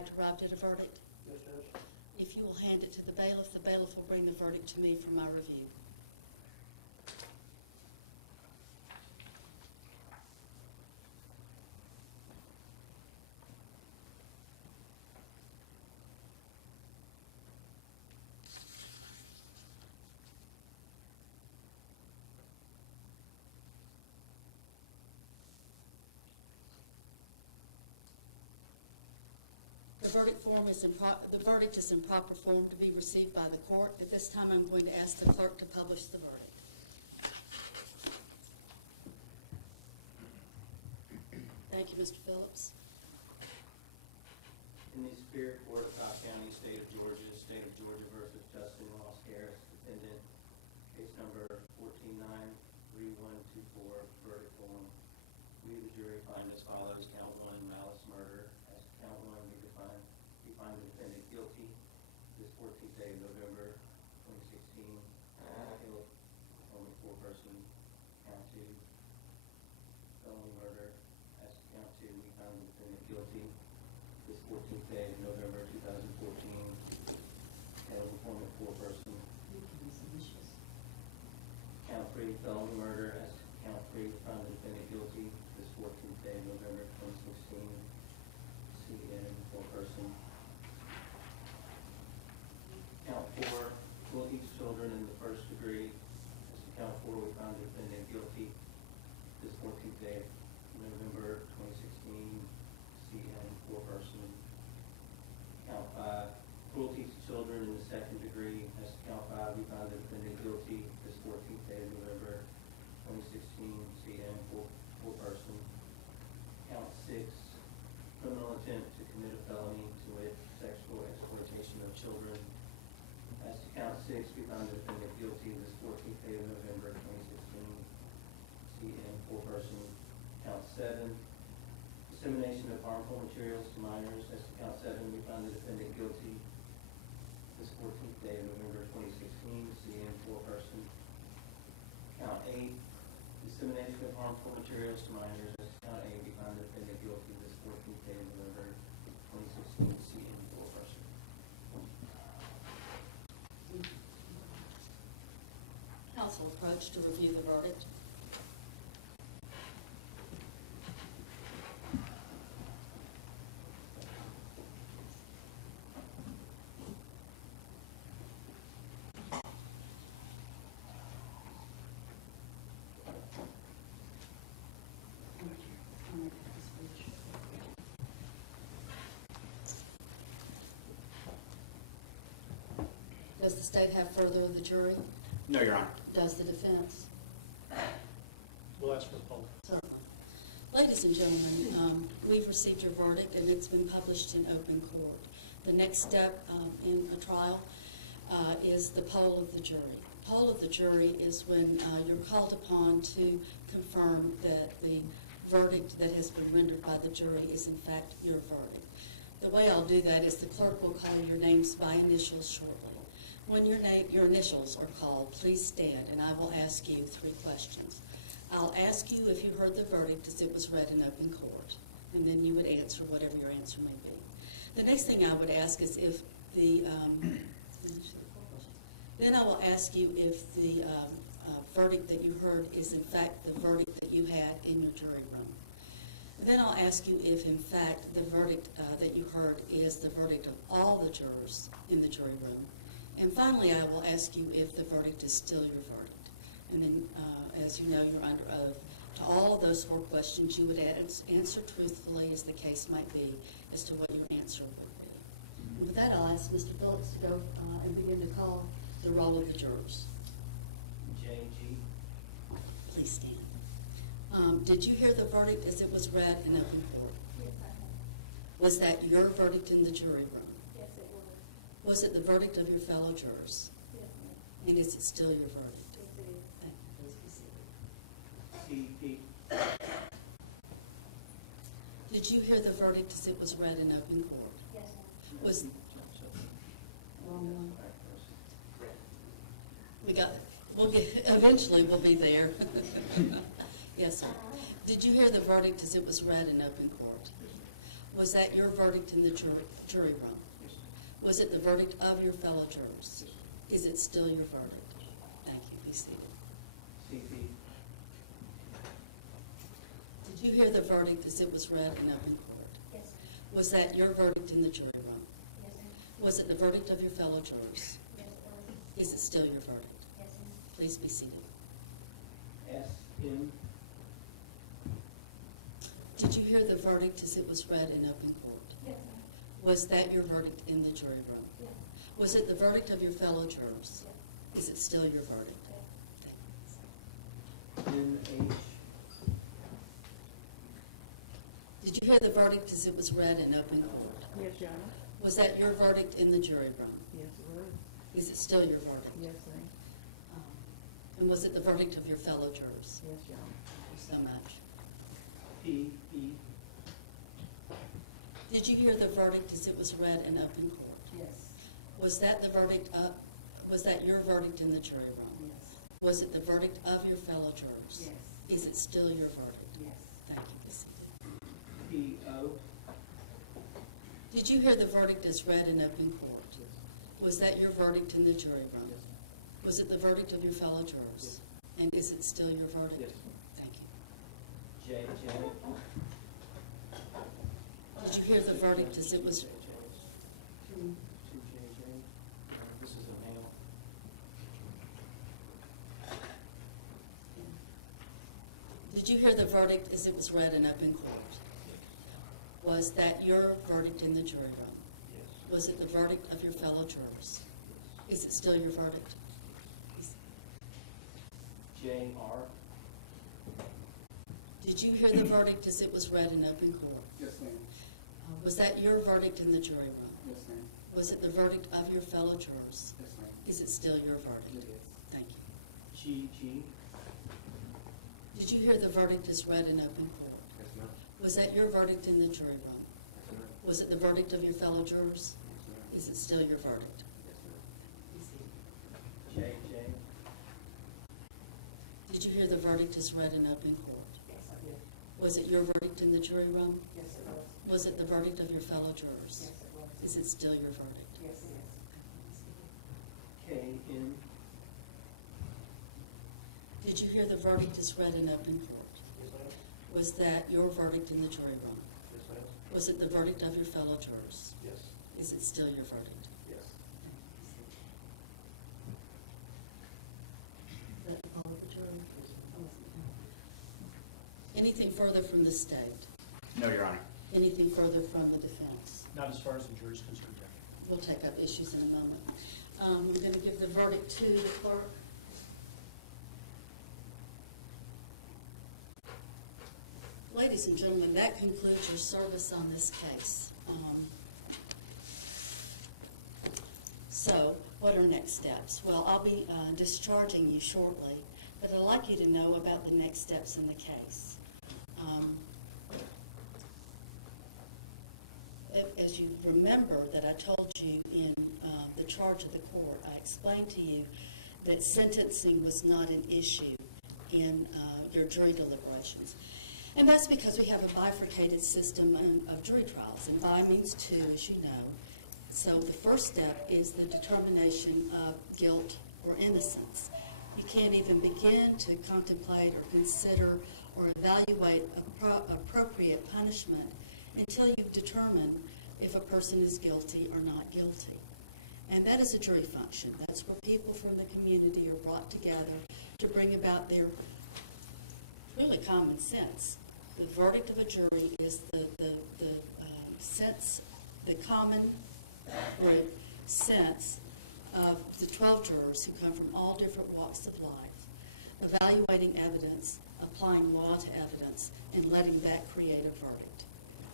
fact arrived at a verdict? Yes, Judge. If you will hand it to the bailiff will bring the verdict to me for my review. The verdict is in proper form to be received by the court. At this time, I'm going to ask the clerk to publish the verdict. Thank you, Mr. Phillips. In the Superior Court of Cobb County, State of Georgia versus Justin Ross Harris, defendant, case number 14-9-3124, verdict form. We, the jury, find as follows: count 1, malice murder. As to count 1, we find the defendant guilty. This 14th day of November 2016, killed only 4 persons. Count 2, felony murder. As to count 2, we find the defendant guilty. This 14th day of November 2014, killed only 4 persons. Count 3, felony murder. As to count 3, we find the defendant guilty. This 14th day of November 2016, CN 4 persons. Count 4, cruelty to children in the first degree. As to count 4, we found the defendant guilty. This 14th day of November 2016, CN 4 persons. Count 5, cruelty to children in the second degree. As to count 5, we found the defendant guilty. This 14th day of November 2016, CN 4 persons. Count 6, criminal intent to commit a felony, to wit, sexual exploitation of children. As to count 6, we found the defendant guilty. This 14th day of November 2016, CN 4 persons. Count 7, dissemination of harmful materials to minors. As to count 7, we found the defendant guilty. This 14th day of November 2016, CN 4 persons. Count 8, dissemination of harmful materials to minors. As to count 8, we found the defendant guilty. This 14th day of November 2016, CN 4 persons. Counsel approach to review the verdict. Does the state have further of the jury? No, Your Honor. Does the defense? We'll ask for a poll. Certainly. Ladies and gentlemen, we've received your verdict and it's been published in open court. The next step in a trial is the poll of the jury. Poll of the jury is when you're called upon to confirm that the verdict that has been rendered by the jury is in fact your verdict. The way I'll do that is the clerk will call your names by initials shortly. When your initials are called, please stand and I will ask you 3 questions. I'll ask you if you heard the verdict as it was read in open court, and then you would answer whatever your answer may be. The next thing I would ask is if the, then I will ask you if the verdict that you heard is in fact the verdict that you had in your jury room. Then I'll ask you if in fact the verdict that you heard is the verdict of all the jurors in the jury room. And finally, I will ask you if the verdict is still your verdict. And then, as you know, you're under oath. To all of those 4 questions, you would answer truthfully as the case might be as to what your answer would be. And with that, I'll ask Mr. Phillips to go and begin to call the roll of the jurors. JG. Please stand. Did you hear the verdict as it was read in open court? Yes, I have. Was that your verdict in the jury room? Yes, it was. Was it the verdict of your fellow jurors? Yes, ma'am. And is it still your verdict? Yes, it is. Thank you. Please be seated. CP. Did you hear the verdict as it was read in open court? Yes, ma'am. Was wrong one? We got. Eventually we'll be there. Yes, sir. Did you hear the verdict as it was read in open court? Was that your verdict in the jury room? Yes. Was it the verdict of your fellow jurors? Yes. Is it still your verdict? Thank you. Be seated. CP. Did you hear the verdict as it was read in open court? Yes. Was that your verdict in the jury room? Yes, ma'am. Was it the verdict of your fellow jurors? Yes, it was. Is it still your verdict? Yes, ma'am. Please be seated. SM. Did you hear the verdict as it was read in open court? Yes, ma'am. Was that your verdict in the jury room? Yes. Was it the verdict of your fellow jurors? Yes. Is it still your verdict? Yes. NH. Did you hear the verdict as it was read in open court? Yes, Your Honor. Was that your verdict in the jury room? Yes, it was. Is it still your verdict? Yes, ma'am. And was it the verdict of your fellow jurors? Yes, Your Honor. Thank you so much. PE. Did you hear the verdict as it was read in open court? Yes. Was that was that your verdict in the jury room? Yes. Was it the verdict of your fellow jurors? Yes. Is it still your verdict? Yes. Thank you. Be seated. PO. Did you hear the verdict as read in open court? Yes. Was that your verdict in the jury room? Yes. Was it the verdict of your fellow jurors? And is it still your verdict? Yes. Thank you. JJ. Did you hear the verdict as it was? Two JJ. This is a male. Did you hear the verdict as it was read in open court? Was that your verdict in the jury room? Yes. Was it the verdict of your fellow jurors? Is it still your verdict? JR. Did you hear the verdict as it was read in open court? Yes, ma'am. Was that your verdict in the jury room? Yes, ma'am. Was it the verdict of your fellow jurors? Yes, ma'am. Is it still your It verdict? is. Thank you. GG. Did you hear the verdict as read in open court? Yes, ma'am. Was that your verdict in the jury room? Yes, ma'am. Was it the verdict of your fellow jurors? Yes, ma'am. Is it still your verdict? Yes, ma'am. JJ. Did you hear the verdict as read in open court? Yes, I did. Was it your verdict in the jury room? Yes, it was. Was it the verdict of your fellow jurors? Yes, it was. Is it still your verdict? Yes, it is. KN. Did you hear the verdict as read in open court? Yes, ma'am. Was that your verdict in the jury room? Yes, ma'am. Was it the verdict of your fellow jurors? Yes. Is it still your verdict? Yes. Is that all of the jury? Anything further from the state? No, Your Honor. Anything further from the defense? Not as far as the jury's concerned, Judge. We'll take up issues in a moment. We're going to give the verdict to the clerk. Ladies and gentlemen, that concludes your service on this case. So, what are next steps? Well, I'll be discharging you shortly, but I'd like you to know about the next steps in the case. As you remember that I told you in the charge of the court, I explained to you that sentencing was not an issue in your jury deliberations. And that's because we have a bifurcated system of jury trials, and by means two, as you know. So the first step is the determination of guilt or innocence. You can't even begin to contemplate or consider or evaluate appropriate punishment until you've determined if a person is guilty or not guilty. And that is a jury function. That's where people from the community are brought together to bring about their really common sense. The verdict of a jury is the sense, the common group sense of the 12 jurors who come from all different walks of life, evaluating evidence, applying law to evidence, and letting that create a verdict.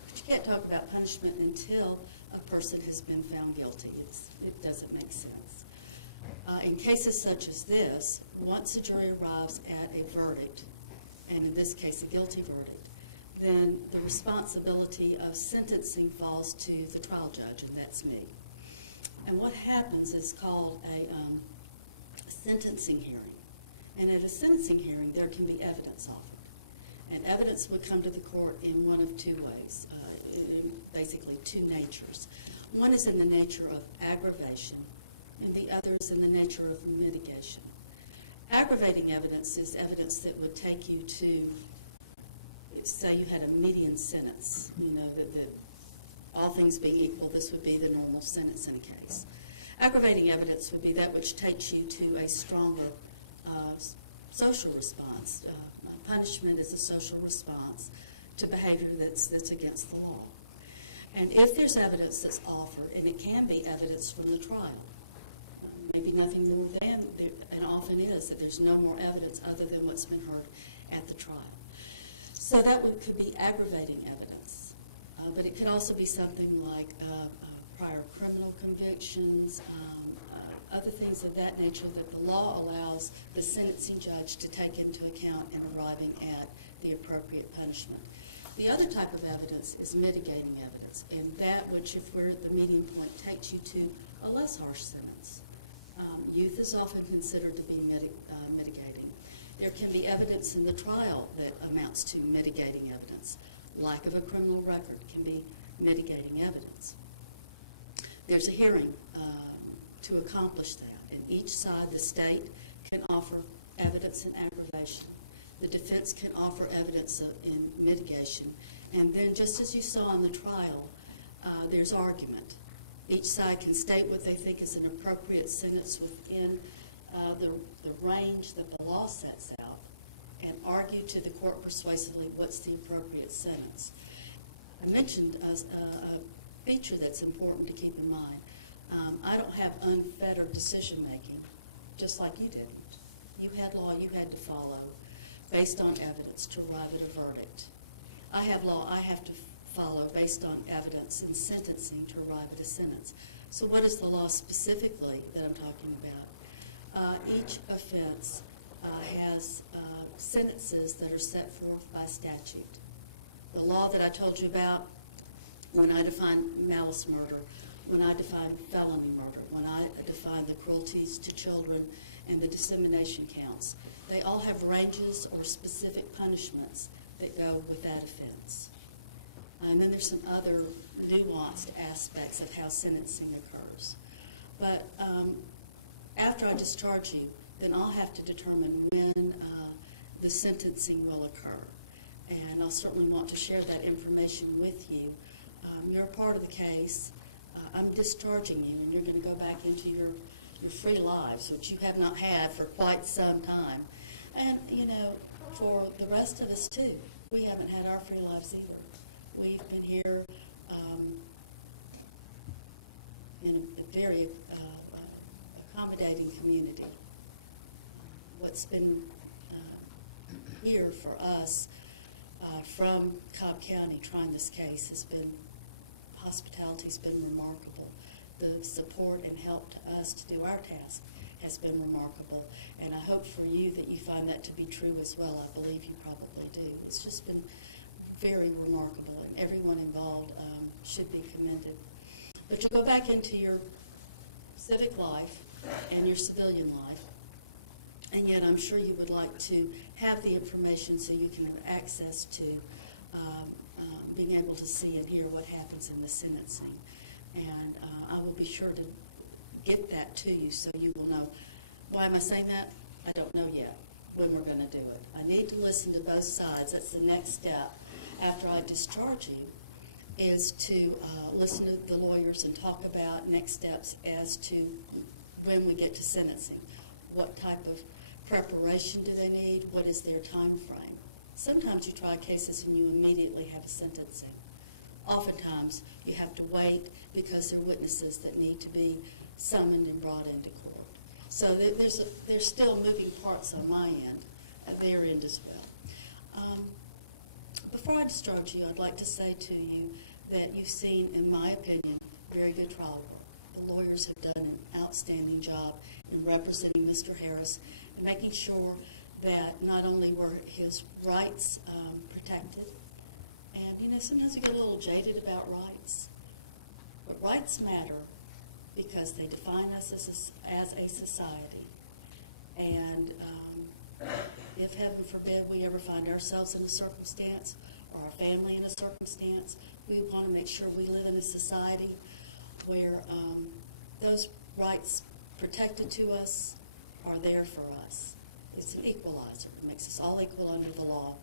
But you can't talk about punishment until a person has been found guilty. It doesn't make sense. In cases such as this, once a jury arrives at a verdict, and in this case a guilty verdict, then the responsibility of sentencing falls to the trial judge, and that's me. And what happens is called a sentencing hearing. And at a sentencing hearing, there can be evidence offered. And evidence would come to the court in one of two ways. basically two natures. One is in the nature of aggravation, and the other is in the nature of mitigation. Aggravating evidence is evidence that would take you to, say you had a median sentence, that all things being equal, this would be the normal sentence in a case. Aggravating evidence would be that which takes you to a stronger social response. Punishment is a social response to behavior that's against the law. And if there's evidence that's offered, and it can be evidence from the trial, maybe nothing more than, and often is, that there's no more evidence other than what's been heard at the trial. So that could be aggravating evidence. But it could also be something like prior criminal convictions, other things of that nature that the law allows the sentencing judge to take into account in arriving at the appropriate punishment. The other type of evidence is mitigating evidence, and that which, if we're at the median point, takes you to a less harsh sentence. Youth is often considered to be mitigating. There can be evidence in the trial that amounts to mitigating evidence. Lack of a criminal record can be mitigating evidence. There's a hearing to accomplish that, and each side, the state, can offer evidence in aggravation. The defense can offer evidence in mitigation, and then just as you saw in the trial, there's argument. Each side can state what they think is an appropriate sentence within the range that the law sets out, and argue to the court persuasively what's the appropriate sentence. I mentioned a feature that's important to keep in mind. I don't have unfettered decision-making, just like you didn't. You had law you had to follow based on evidence to arrive at a verdict. I have law I have to follow based on evidence in sentencing to arrive at a sentence. So what is the law specifically that I'm talking about? Each offense has sentences that are set forth by statute. The law that I told you about, when I define malice murder, when I define felony murder, when I define the cruelties to children and the dissemination counts, they all have ranges or specific punishments that go with that offense. And then there's some other nuanced aspects of how sentencing occurs. But after I discharge you, then I'll have to determine when the sentencing will occur. And I'll certainly want to share that information with you. You're a part of the case. I'm discharging you, and you're going to go back into your free lives, which you have not had for quite some time. And, for the rest of us, too, we haven't had our free lives either. We've been here in a very accommodating community. What's been here for us from Cobb County trying this case has been, hospitality's been remarkable. The support and help to us to do our task has been remarkable, and I hope for you that you find that to be true as well. I believe you probably do. It's just been very remarkable, and everyone involved should be commended. But you go back into your civic life and your civilian life, and yet I'm sure you would like to have the information so you can have access to being able to see and hear what happens in the sentencing. And I will be sure to get that to you so you will know. Why am I saying that? I don't know yet when we're going to do it. I need to listen to both sides. That's the next step after I discharge you, is to listen to the lawyers and talk about next steps as to when we get to sentencing. What type of preparation do they need? What is their time frame? Sometimes you try cases and you immediately have a sentencing. Oftentimes you have to wait because there are witnesses that need to be summoned and brought into court. So there's still moving parts on my end, at their end as well. Before I discharge you, I'd like to say to you that you've seen, in my opinion, very good trial work. The lawyers have done an outstanding job in representing Mr. Harris and making sure that not only were his rights protected, and sometimes we get a little jaded about rights, but rights matter because they define us as a society. And if, heaven forbid, we ever find ourselves in a circumstance or our family in a circumstance. We want to make sure we live in a society where those rights protected to us are there for us. It's an equalizer. It makes us all equal under the law.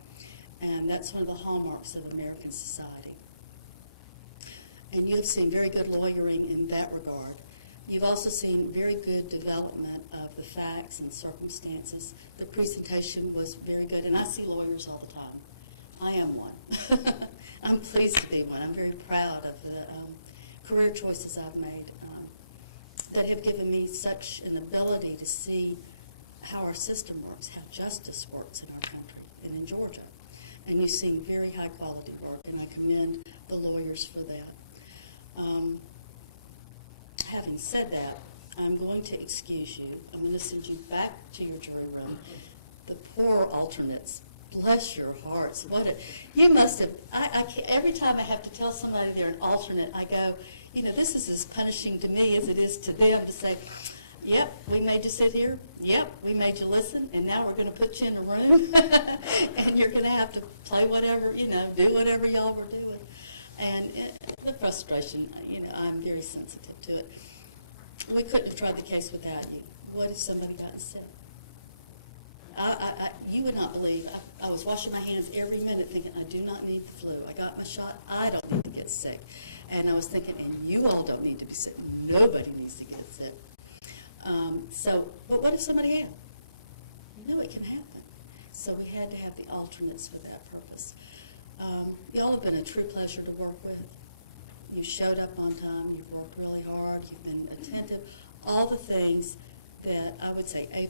And that's one of the hallmarks of American society. And you have seen very good lawyering in that regard. You've also seen very good development of the facts and circumstances. The presentation was very good, and I see lawyers all the time. I am one. I'm pleased to be one. I'm very proud of the career choices I've made that have given me such an ability to see how our system works, how justice works in our country and in Georgia. And you've seen very high quality work, and I commend the lawyers for that. Having said that, I'm going to excuse you. I'm going to send you back to your jury room. The poor alternates, bless your hearts. You must have, I can't, every time I have to tell somebody they're an alternate, I go, this is as punishing to me as it is to them to say, yep, we made you sit here. Yep, we made you listen, and now we're going to put you in a room, and you're going to have to play whatever, do whatever y'all were doing. And the frustration, I'm very sensitive to it. We couldn't have tried the case without you. What if somebody got sick? You would not believe, I was washing my hands every minute thinking, I do not need the flu. I got my shot. I don't need to get sick. And I was thinking, and you all don't need to be sick. Nobody needs to get sick. But what if somebody had? You know it can happen. So we had to have the alternates for that purpose. Y'all have been a true pleasure to work with. You showed up on time. You've worked really hard. You've been attentive. All the things that I would say A++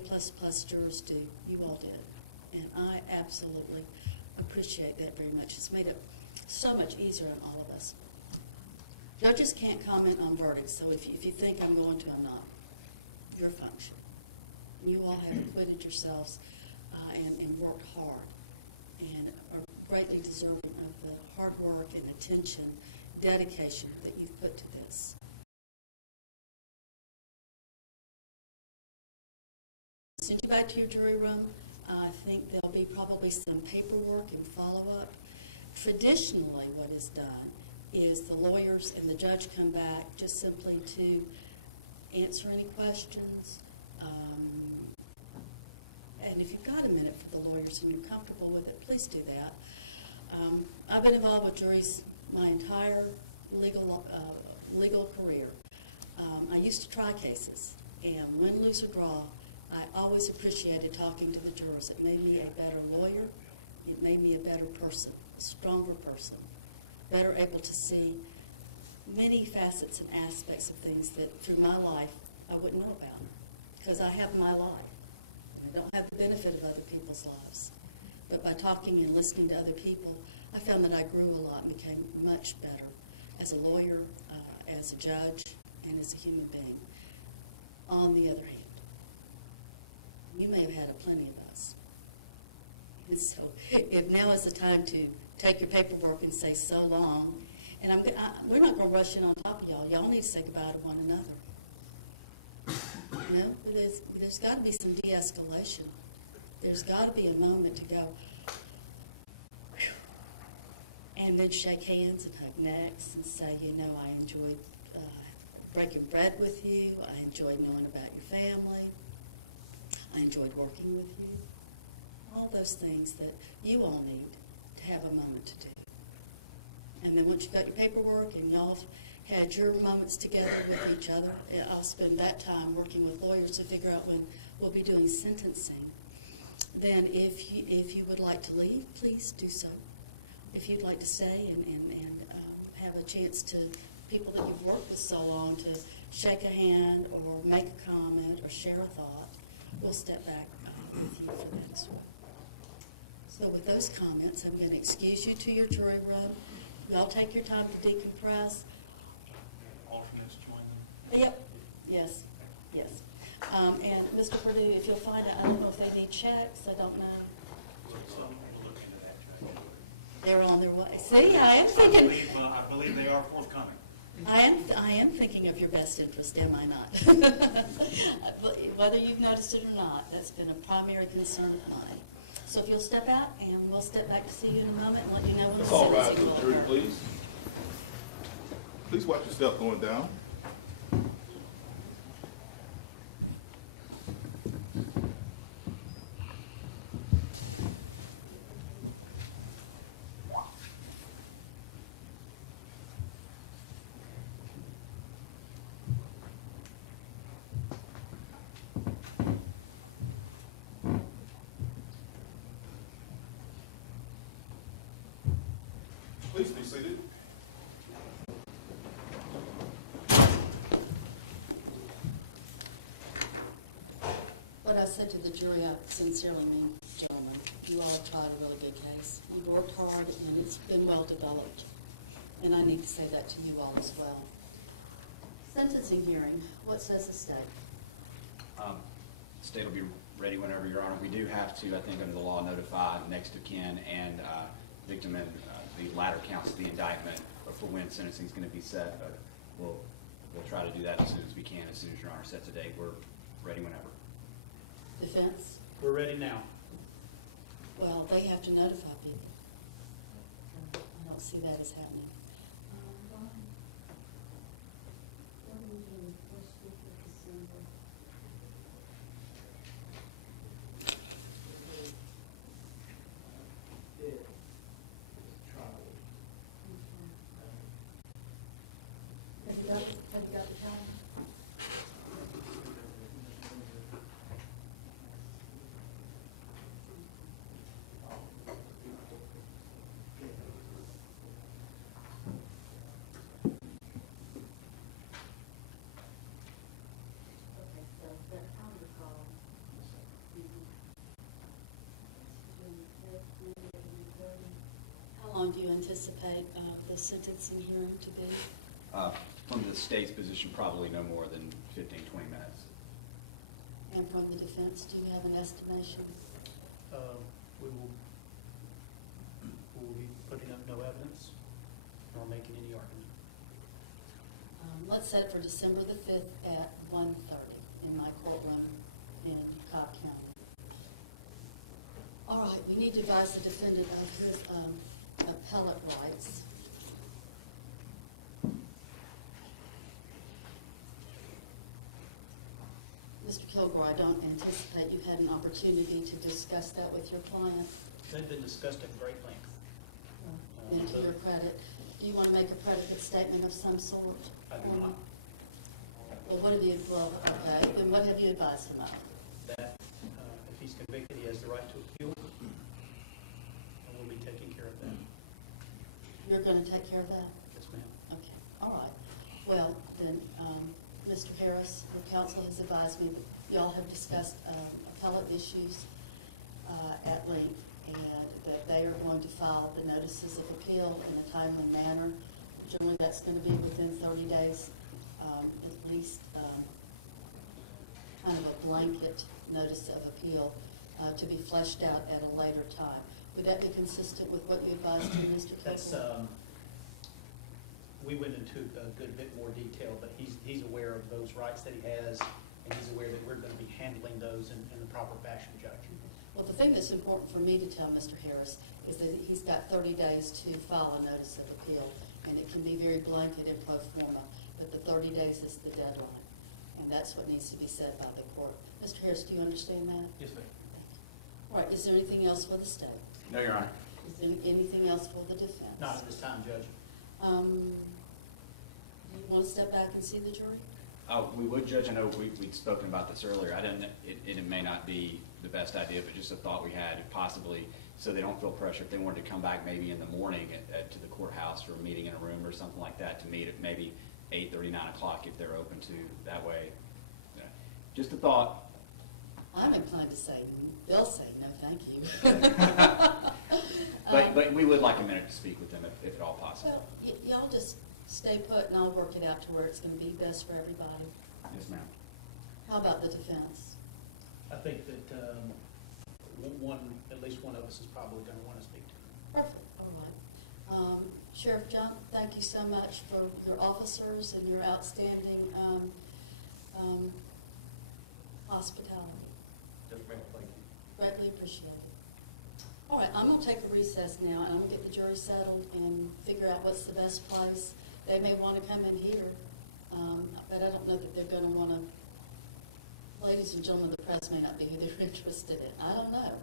jurors do, you all did. And I absolutely appreciate that very much. It's made it so much easier on all of us. Judges can't comment on verdicts, so if you think I'm going to, I'm not. Your function. You all have acquitted yourselves and worked hard and are greatly deserving of the hard work and attention, dedication that you've put to this. Send you back to your jury room. I think there'll be probably some paperwork and follow-up. Traditionally, what is done is the lawyers and the judge come back just simply to answer any questions. And if you've got a minute for the lawyers and you're comfortable with it, please do that. I've been involved with juries my entire legal career. I used to try cases, and win, lose, or draw, I always appreciated talking to the jurors. It made me a better lawyer. It made me a better person, a stronger person, better able to see many facets and aspects of things that through my life I wouldn't know about, because I have my life. I don't have the benefit of other people's lives. But by talking and listening to other people, I found that I grew a lot and became much better as a lawyer, as a judge, and as a human being. On the other hand, you may have had a plenty of us. And so if now is the time to take your paperwork and say so long, and we're not going to rush in on top of y'all. Y'all need to say goodbye to one another. There's got to be some de-escalation. There's got to be a moment to go, and then shake hands and hug necks and say, I enjoyed breaking bread with you. I enjoyed knowing about your family. I enjoyed working with you. All those things that you all need to have a moment to do. And then once you've got your paperwork and y'all had your moments together with each other, I'll spend that time working with lawyers to figure out when we'll be doing sentencing. Then if you would like to leave, please do so. If you'd like to stay and have a chance to people that you've worked with so long to shake a hand or make a comment or share a thought, we'll step back with you for that as well. So with those comments, I'm going to excuse you to your jury room. Y'all take your time to decompress. Alternates join them? Yep. Yes. And Mr. Purdue, if you'll find out, I don't know if they need checks. I don't know. They're on their way. See, I am thinking. I believe they are forthcoming. I am thinking of your best interest, am I not? Whether you've noticed it or not, that's been a primary concern of mine. So if you'll step out, and we'll step back to see you in a moment and let you know when the Let's all rise sentencing to the will jury, occur. please. Please watch your step going down. Please be seated. What I said to the jury, I sincerely mean, gentlemen. You all have tried a really good case. You've worked hard, and it's been well developed. And I need to say that to you all as well. Sentencing hearing, what says the state? State will be ready whenever, Your Honor. We do have to, I think, under the law, notify next of kin and victim and the latter counts of the indictment for when sentencing is going to be set, but we'll try to do that as soon as we can, as soon as Your Honor sets a date. We're ready whenever. Defense? We're ready now. Well, they have to notify people. I don't see that as happening. What are we doing first week of December? Have you got the calendar? Okay, so that calendar call. How long do you anticipate the sentencing hearing to be? From the state's position, probably no more than 15, 20 minutes. And from the defense, do you have an estimation? We will be putting up no evidence nor making any argument. Let's set it for December the 5th at 1:30 in my courtroom in Cobb County. All right, we need to advise the defendant of his appellate rights. Mr. Kilgore, I don't anticipate you've had an opportunity to discuss that with your client. They've been discussed at great length. And to your credit, do you want to make a predicate statement of some sort? I do not. Well, what have you, okay, then what have you advised him of? That if he's convicted, he has the right to appeal, and we'll be taking care of that. You're going to take care of that? Yes, ma'am. Okay, all right. Well, then, Mr. Harris, the counsel has advised me that y'all have discussed appellate issues at length, and that they are going to file the notices of appeal in a timely manner. Generally, that's going to be within 30 days, at least kind of a blanket notice of appeal to be fleshed out at a later time. Would that be consistent with what you advised to Mr. That's, Kilgore? we went into a good bit more detail, but he's aware of those rights that he has, and he's aware that we're going to be handling those in the proper fashion, Judge. Well, the thing that's important for me to tell Mr. Harris is that he's got 30 days to file a notice of appeal, and it can be very blanket and pro forma, but the 30 days is the deadline, and that's what needs to be said by the court. Mr. Harris, do you understand that? Yes, ma'am. All right, is there anything else for the state? No, Your Honor. Is there anything else for the defense? Not at this time, Judge. Do you want to step back and see the jury? We would, Judge. I know we'd spoken about this earlier. I didn't. It may not be the best idea, but just a thought we had, possibly, so they don't feel pressure. If they wanted to come back maybe in the morning to the courthouse for a meeting in a room or something like that, to meet at maybe 8:30, 9 o'clock, if they're open to that way. Just a thought. I'm inclined to say, they'll say no, thank you. But we would like a minute to speak with them if at all possible. Well, y'all just stay put and I'll work it out to where it's going to be best for everybody. Yes, ma'am. How about the defense? I think that at least one of us is probably going to want to speak to him. Perfect, all right. Sheriff John, thank you so much for your officers and your outstanding hospitality. Yes, ma'am. Thank you. Greatly appreciated. All right, I'm gonna take a recess now, and I'm gonna get the jury settled and figure out what's the best place. They may wanna come in here, but I don't know that they're gonna wanna, ladies and gentlemen of the press may not be who they're interested in. I don't know.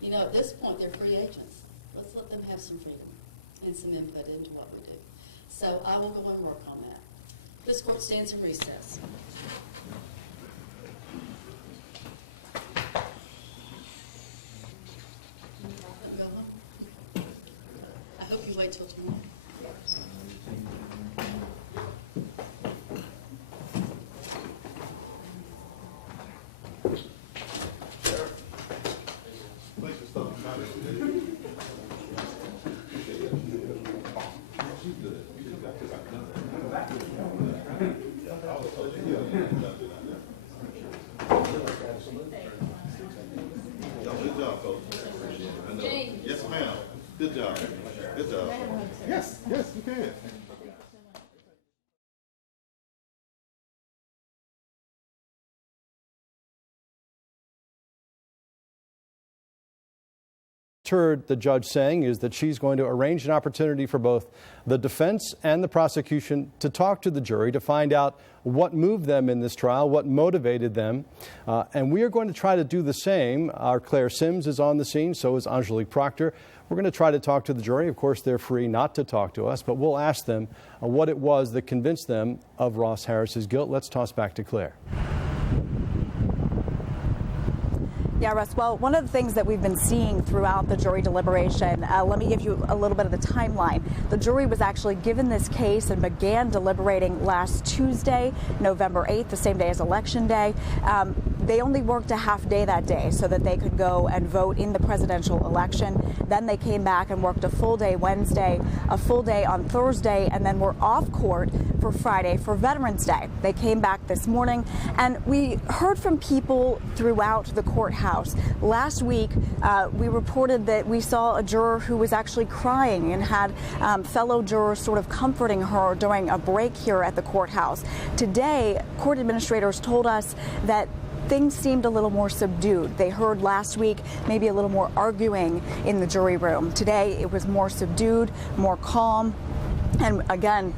You know, at this point, they're free agents. Let's let them have some freedom and some input into what we do. So I will go and work on that. This court stands in recess. I hope you wait till tomorrow. Thanks for stopping by. She's good. You just got this. Good job, Coach. I know. Yes, ma'am. Good job. Good job. Yes, yes, you can. Heard the judge saying is that she's going to arrange an opportunity for both the defense and the prosecution to talk to the jury to find out what moved them in this trial, what motivated them. And we are going to try to do the same. Our Claire Sims is on the scene, so is Angelique Proctor. We're going to try to talk to the jury. Of course, they're free not to talk to us, but we'll ask them what it was that convinced them of Ross Harris's guilt. Let's toss back to Claire. Yeah, Russ, well, one of the things that we've been seeing throughout the jury deliberation, let me give you a little bit of the timeline. The jury was actually given this case and began deliberating last Tuesday, November 8th, the same day as Election Day. They only worked a half day that day so that they could go and vote in the presidential election. Then they came back and worked a full day Wednesday, a full day on Thursday, and then were off court for Friday for Veterans Day. They came back this morning, and we heard from people throughout the courthouse. Last week, we reported that we saw a juror who was actually crying and had fellow jurors sort of comforting her during a break here at the courthouse. Today, court administrators told us that things seemed a little more subdued. They heard last week maybe a little more arguing in the jury room. Today, it was more subdued, more calm. And again,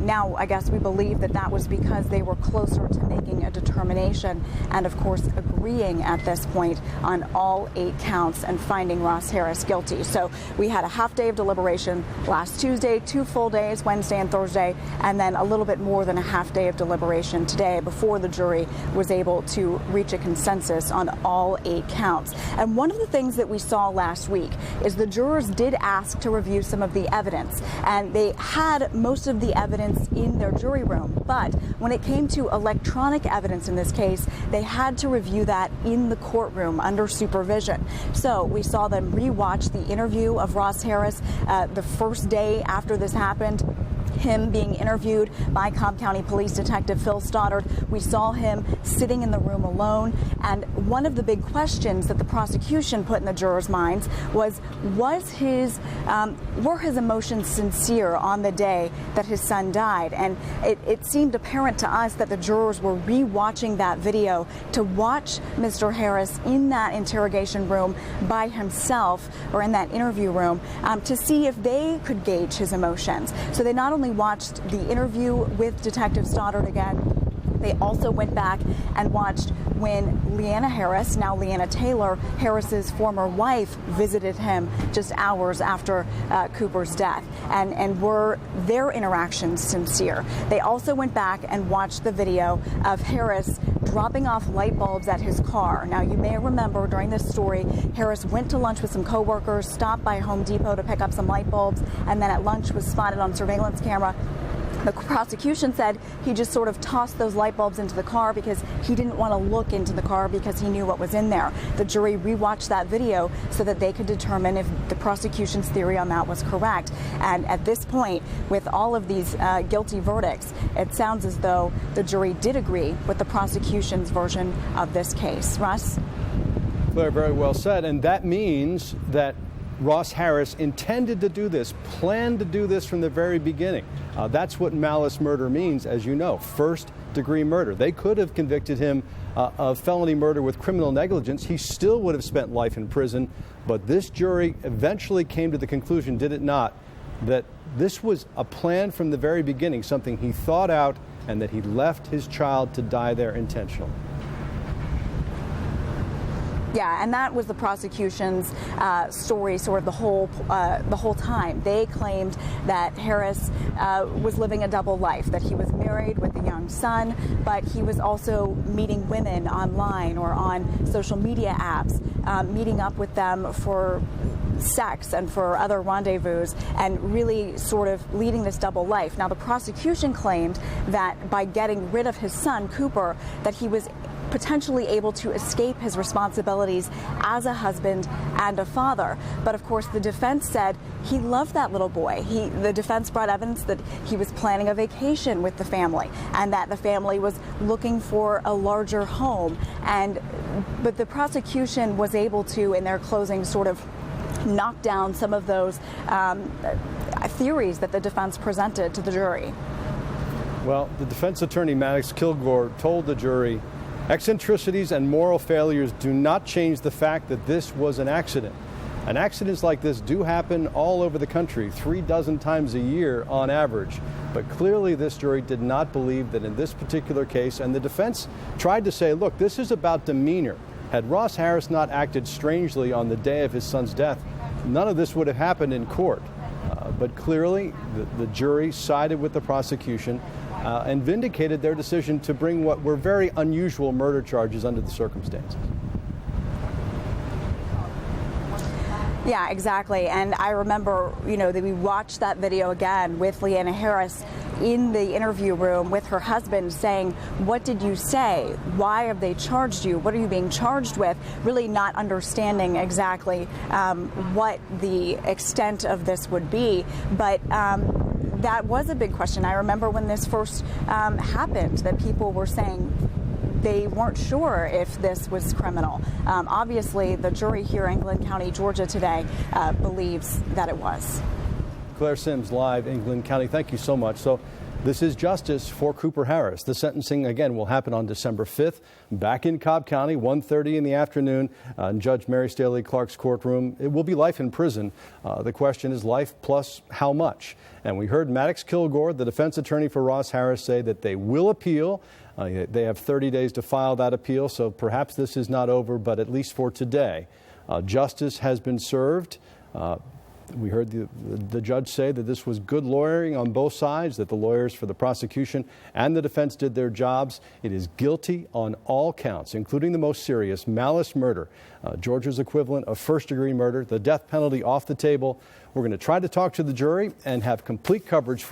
now I guess we believe that that was because they were closer to making a determination and, of course, agreeing at this point on all 8 counts and finding Ross Harris guilty. So we had a half day of deliberation last Tuesday, 2 full days, Wednesday and Thursday, and then a little bit more than a half day of deliberation today before the jury was able to reach a consensus on all 8 counts. And one of the things that we saw last week is the jurors did ask to review some of the evidence, and they had most of the evidence in their jury room. But when it came to electronic evidence in this case, they had to review that in the courtroom under supervision. So we saw them rewatch the interview of Ross Harris the first day after this happened. Him being interviewed by Cobb County Police Detective Phil Stoddard. We saw him sitting in the room alone. And one of the big questions that the prosecution put in the jurors' minds was his were his emotions sincere on the day that his son died? And it seemed apparent to us that the jurors were rewatching that video to watch Mr. Harris in that interrogation room by himself, or in that interview room, to see if they could gauge his emotions. So they not only watched the interview with Detective Stoddard again, they also went back and watched when Leanna Harris, now Leanna Taylor, Harris's former wife, visited him just hours after Cooper's death. And were their interactions sincere? They also went back and watched the video of Harris dropping off light bulbs at his car. Now, you may remember during this story, Harris went to lunch with some coworkers, stopped by Home Depot to pick up some light bulbs, and then at lunch was spotted on surveillance camera. The prosecution said he just sort of tossed those light bulbs into the car because he didn't want to look into the car because he knew what was in there. The jury rewatched that video so that they could determine if the prosecution's theory on that was correct. And at this point, with all of these guilty verdicts, it sounds as though the jury did agree with the prosecution's version of this case. Russ? Claire, very well said. And that means that Ross Harris intended to do this, planned to do this from the very beginning. That's what malice murder means, as you know, first-degree murder. They could have convicted him of felony murder with criminal negligence. He still would have spent life in prison, but this jury eventually came to the conclusion, did it not, that this was a plan from the very beginning, something he thought out, and that he left his child to die there intentionally. Yeah, and that was the prosecution's story sort of the whole time. They claimed that Harris was living a double life, that he was married with a young son, but he was also meeting women online or on social media apps, meeting up with them for sex and for other rendezvous, and really sort of leading this double life. Now, the prosecution claimed that by getting rid of his son, Cooper, that he was potentially able to escape his responsibilities as a husband and a father. But of course, the defense said he loved that little boy. The defense brought evidence that he was planning a vacation with the family and that the family was looking for a larger home. But the prosecution was able to, in their closing, sort of knock down some of those theories that the defense presented to the jury. Well, the defense attorney, Maddox Kilgore, told the jury, eccentricities and moral failures do not change the fact that this was an accident. And accidents like this do happen all over the country, 36 times a year on average. But clearly this jury did not believe that in this particular case, and the defense tried to say, look, this is about demeanor. Had Ross Harris not acted strangely on the day of his son's death, none of this would have happened in court. But clearly the jury sided with the prosecution and vindicated their decision to bring what were very unusual murder charges under the circumstances. Yeah, exactly. And I remember, that we watched that video again with Leanna Harris in the interview room with her husband saying, what did you say? Why have they charged you? What are you being charged with? Really not understanding exactly what the extent of this would be. But that was a big question. I remember when this first happened, that people were saying they weren't sure if this was criminal. Obviously, the jury here in Glynn County, Georgia today believes that it was. Claire Sims, live in Glynn County. Thank you so much. So this is justice for Cooper Harris. The sentencing, again, will happen on December 5th, back in Cobb County, 1:30 in the afternoon, in Judge Mary Staley Clark's courtroom. It will be life in prison. The question is life plus how much? And we heard Maddox Kilgore, the defense attorney for Ross Harris, say that they will appeal. They have 30 days to file that appeal, so perhaps this is not over, but at least for today, justice has been served. We heard the judge say that this was good lawyering on both sides, that the lawyers for the prosecution and the defense did their jobs. It is guilty on all counts, including the most serious, malice murder, Georgia's equivalent of first-degree murder, the death penalty off the table. We're going to try to talk to the jury and have complete coverage for